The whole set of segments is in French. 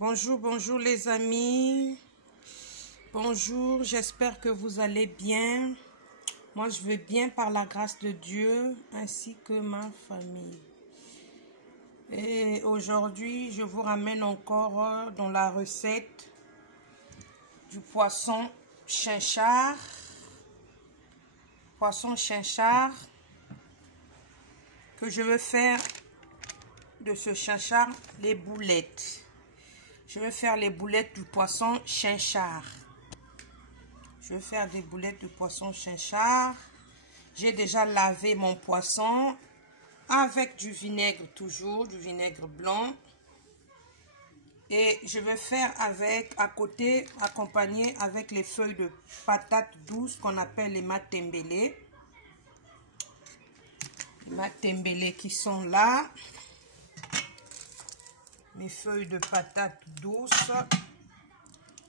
Bonjour, bonjour les amis. Bonjour, j'espère que vous allez bien. Moi, je vais bien par la grâce de Dieu ainsi que ma famille. Et aujourd'hui, je vous ramène encore dans la recette du poisson chinchard. Poisson chinchard que je vais faire de ce chinchard les boulettes. Je vais faire les boulettes du poisson chinchard. Je vais faire des boulettes de poisson chinchard. J'ai déjà lavé mon poisson avec du vinaigre, toujours du vinaigre blanc. Et je vais faire avec, à côté, accompagné avec les feuilles de patates douces qu'on appelle les matembele. Les matembele qui sont là. Mes feuilles de patates douces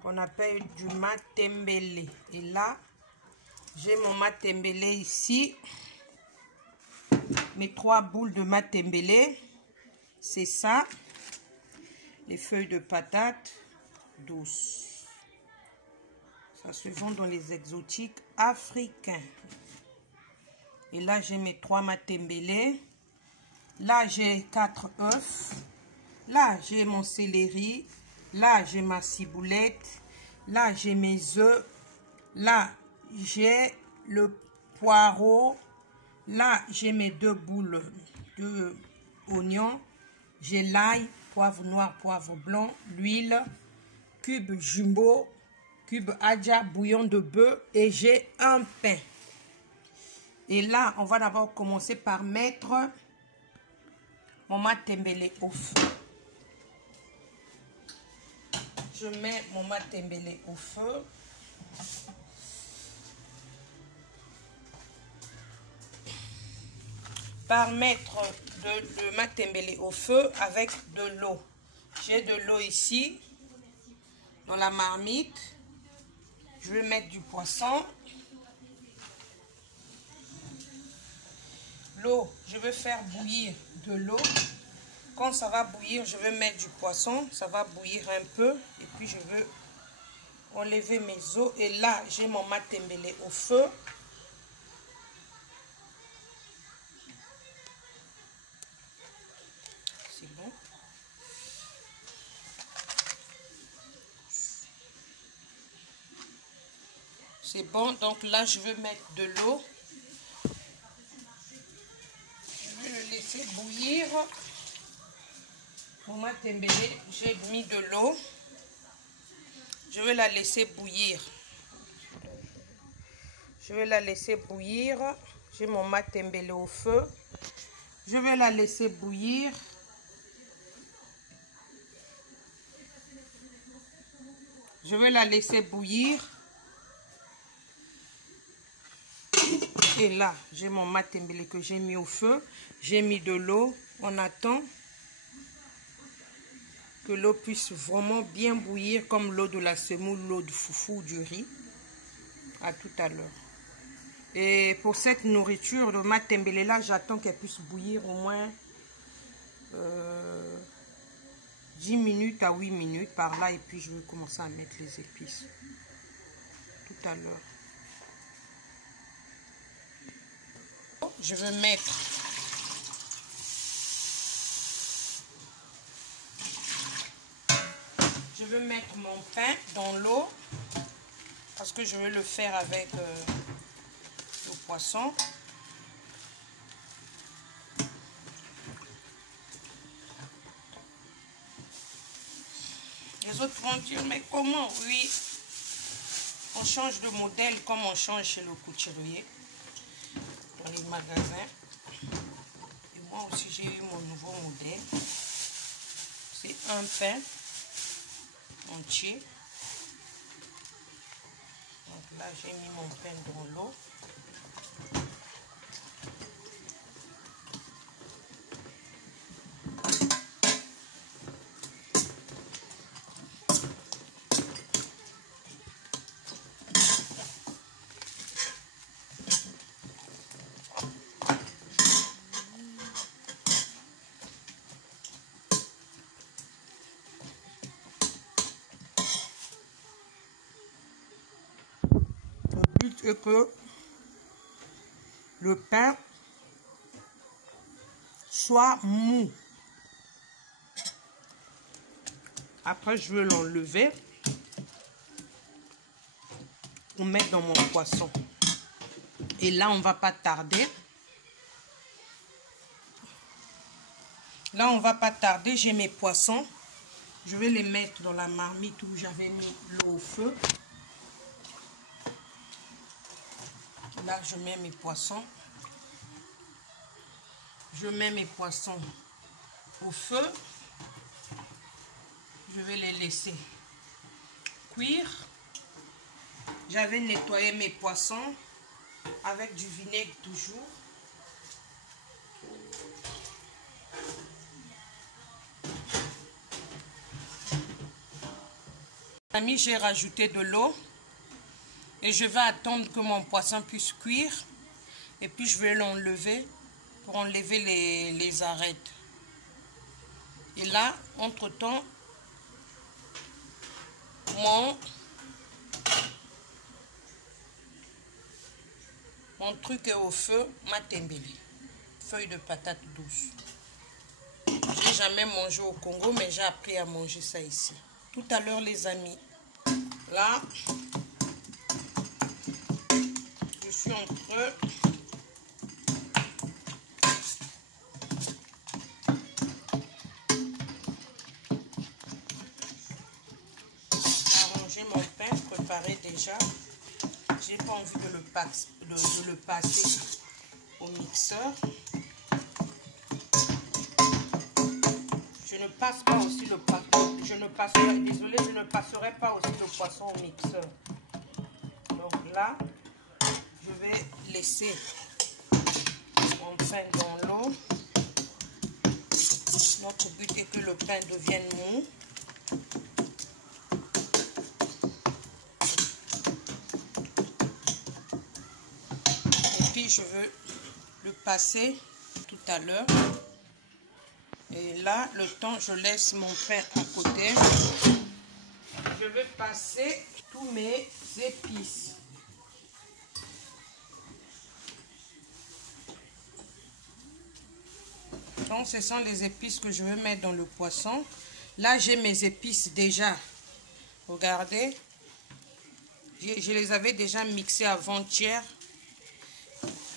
qu'on appelle du matembele. Et là, j'ai mon matembele ici. Mes 3 boules de matembele. C'est ça. Les feuilles de patates douces. Ça se vend dans les exotiques africains. Et là, j'ai mes 3 matembele. Là, j'ai 4 œufs. Là, j'ai mon céleri. Là, j'ai ma ciboulette. Là, j'ai mes œufs. Là, j'ai le poireau. Là, j'ai mes 2 boules de oignons. J'ai l'ail, poivre noir, poivre blanc, l'huile, cube jumbo, cube adja, bouillon de bœuf et j'ai un pain. Et là, on va d'abord commencer par mettre mon matembele au feu. Je mets mon matembele au feu. Par mettre le matembele au feu avec de l'eau. J'ai de l'eau ici dans la marmite. Je vais mettre du poisson. L'eau, je vais faire bouillir de l'eau. Quand ça va bouillir, je vais mettre du poisson. Ça va bouillir un peu. Et puis je veux enlever mes os. Et là, j'ai mon matembele au feu. C'est bon. C'est bon. Donc là, je vais mettre de l'eau. Je vais le laisser bouillir. Mon matembele, j'ai mis de l'eau. Je vais la laisser bouillir. Je vais la laisser bouillir. J'ai mon matembele au feu. Je vais la laisser bouillir. Je vais la laisser bouillir. Et là, j'ai mon matembele que j'ai mis au feu. J'ai mis de l'eau. On attend que l'eau puisse vraiment bien bouillir comme l'eau de la semoule, l'eau de foufou, du riz. À tout à l'heure. Et pour cette nourriture, le matembele là, j'attends qu'elle puisse bouillir au moins 10 minutes à 8 minutes par là. Et puis je vais commencer à mettre les épices. Tout à l'heure. Je vais mettre mon pain dans l'eau parce que je vais le faire avec le poisson. Les autres vont dire, mais comment? Oui, on change de modèle comme on change chez le couturier, dans les magasins. Et moi aussi, j'ai eu mon nouveau modèle. C'est un pain entier. Donc là, j'ai mis mon pain dans l'eau. et que le pain soit mou. Après, je vais l'enlever pour mettre dans mon poisson. Et là, on va pas tarder. Là, on va pas tarder. J'ai mes poissons. Je vais les mettre dans la marmite où j'avais mis l'eau au feu. Là, je mets mes poissons. Je mets mes poissons au feu. Je vais les laisser cuire. J'avais nettoyé mes poissons avec du vinaigre toujours. Amis, j'ai rajouté de l'eau et je vais attendre que mon poisson puisse cuire et puis je vais l'enlever pour enlever les arêtes. Et là, entre-temps, mon truc est au feu, ma tembele, feuille de patate douce. Je n'ai jamais mangé au Congo, mais j'ai appris à manger ça ici. Tout à l'heure, les amis, là, je suis en train d'arranger mon pain préparé déjà. J'ai pas envie de le passer au mixeur. Je ne passe pas aussi le poisson. Je ne passerai pas aussi le poisson au mixeur. Donc là, je vais laisser mon pain dans l'eau. Notre but est que le pain devienne mou. Et puis je veux le passer tout à l'heure. Et là, le temps, je laisse mon pain à côté. Je vais passer tous mes épices. Donc, ce sont les épices que je vais mettre dans le poisson. Là, j'ai mes épices déjà. Regardez. Je les avais déjà mixées avant-hier.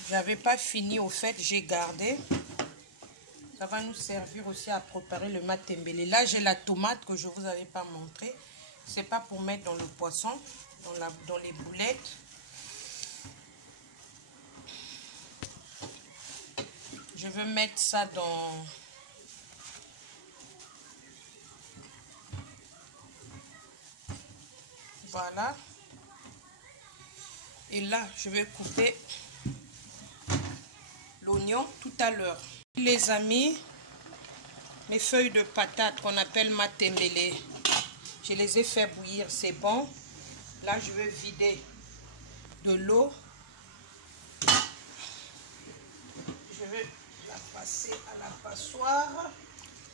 Je n'avais pas fini, au fait, j'ai gardé. Ça va nous servir aussi à préparer le matembele. Là, j'ai la tomate que je ne vous avais pas montré. Ce n'est pas pour mettre dans le poisson, dans les boulettes. Je veux mettre ça dans... Voilà. Et là, je vais couper l'oignon tout à l'heure. Les amis, mes feuilles de patate qu'on appelle matembele, je les ai fait bouillir, c'est bon. Là, je vais vider de l'eau. Je vais la passer à la passoire.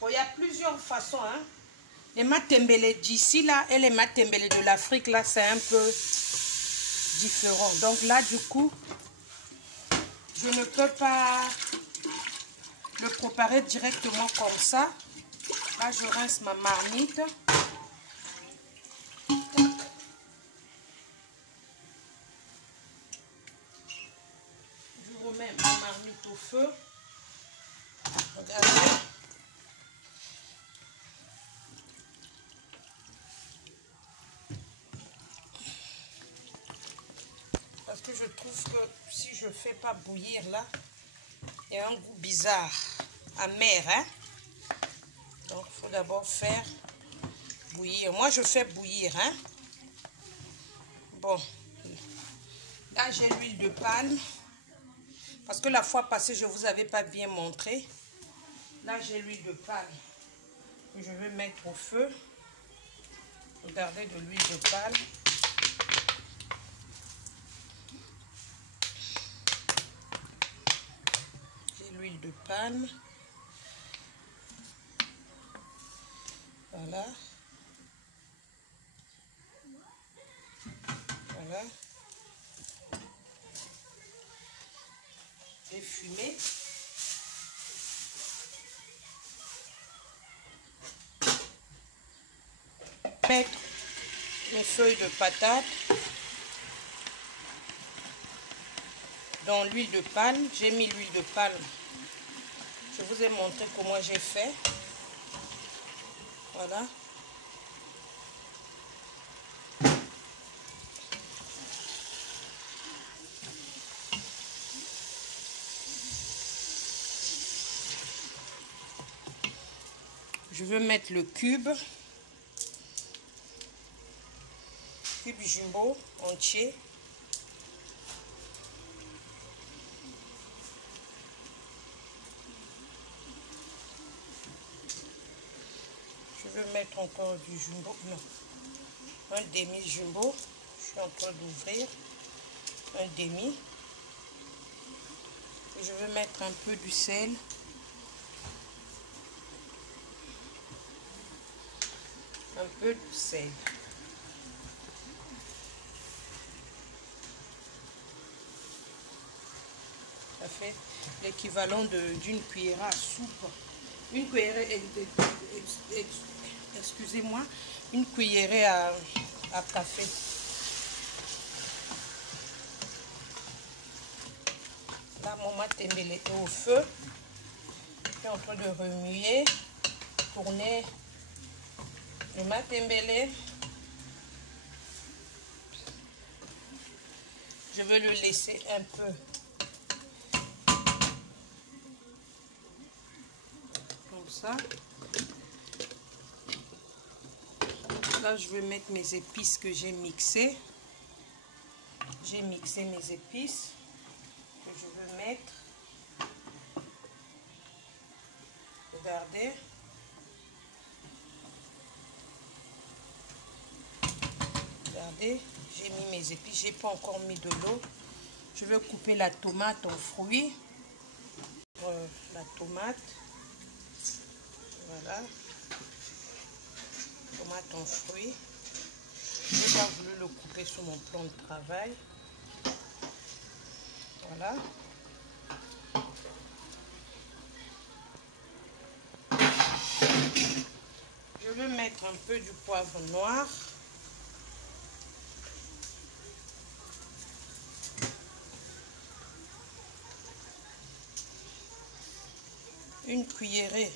Bon, il y a plusieurs façons, hein. Les matembele d'ici, là, et les matembele de l'Afrique, là, c'est un peu différent. Donc là, du coup, je ne peux pas le préparer directement comme ça. Là, je rince ma marmite. Je remets ma marmite au feu. Regardez. Parce que je trouve que si je ne fais pas bouillir là, il y a un goût bizarre, amer, hein. Donc, il faut d'abord faire bouillir. Moi, je fais bouillir, hein. Bon. Là, j'ai l'huile de palme. Parce que la fois passée, je ne vous avais pas bien montré. Là, j'ai l'huile de palme. Je vais mettre au feu. Regardez, de l'huile de palme. J'ai l'huile de palme. Voilà. Voilà. vais fumer. Mettre mes feuilles de patate dans l'huile de palme. J'ai mis l'huile de palme. Je vous ai montré comment j'ai fait. Voilà. Je veux mettre le cube jumbo entier. Je veux mettre encore du jumbo, non, un demi jumbo. Je suis en train d'ouvrir un demi. Et je veux mettre un peu du sel. Un peu de sel. Ça fait l'équivalent d'une cuillère à soupe. Une cuillère, excusez-moi, une cuillère à café. Là, mon matembele est au feu. Je suis en train de remuer, tourner le matembele. Je veux le laisser un peu comme ça. Là, je vais mettre mes épices que j'ai mixées. J'ai mixé mes épices que je veux mettre. Regardez. Regardez, j'ai mis mes épices. J'ai pas encore mis de l'eau. Je vais couper la tomate en fruits. La tomate. Voilà. Tomate en fruits. Je n'ai pas voulu le couper sur mon plan de travail. Voilà. Je vais mettre un peu du poivre noir. Une cuillerée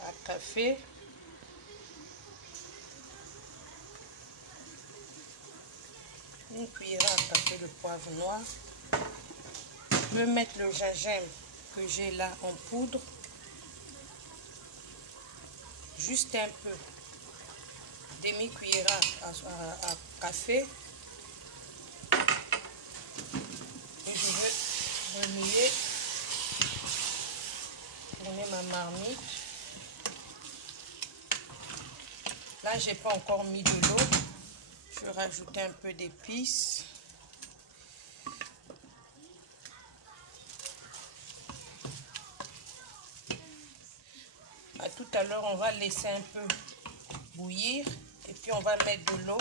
à café. Une cuillerée à café de poivre noir. Je vais mettre le gingembre que j'ai là en poudre. Juste un peu. Demi-cuillère à café. Et je vais remuer. Tourner ma marmite. Là, j'ai pas encore mis de l'eau. Je vais rajouter un peu d'épices. À tout à l'heure, on va laisser un peu bouillir et puis on va mettre de l'eau.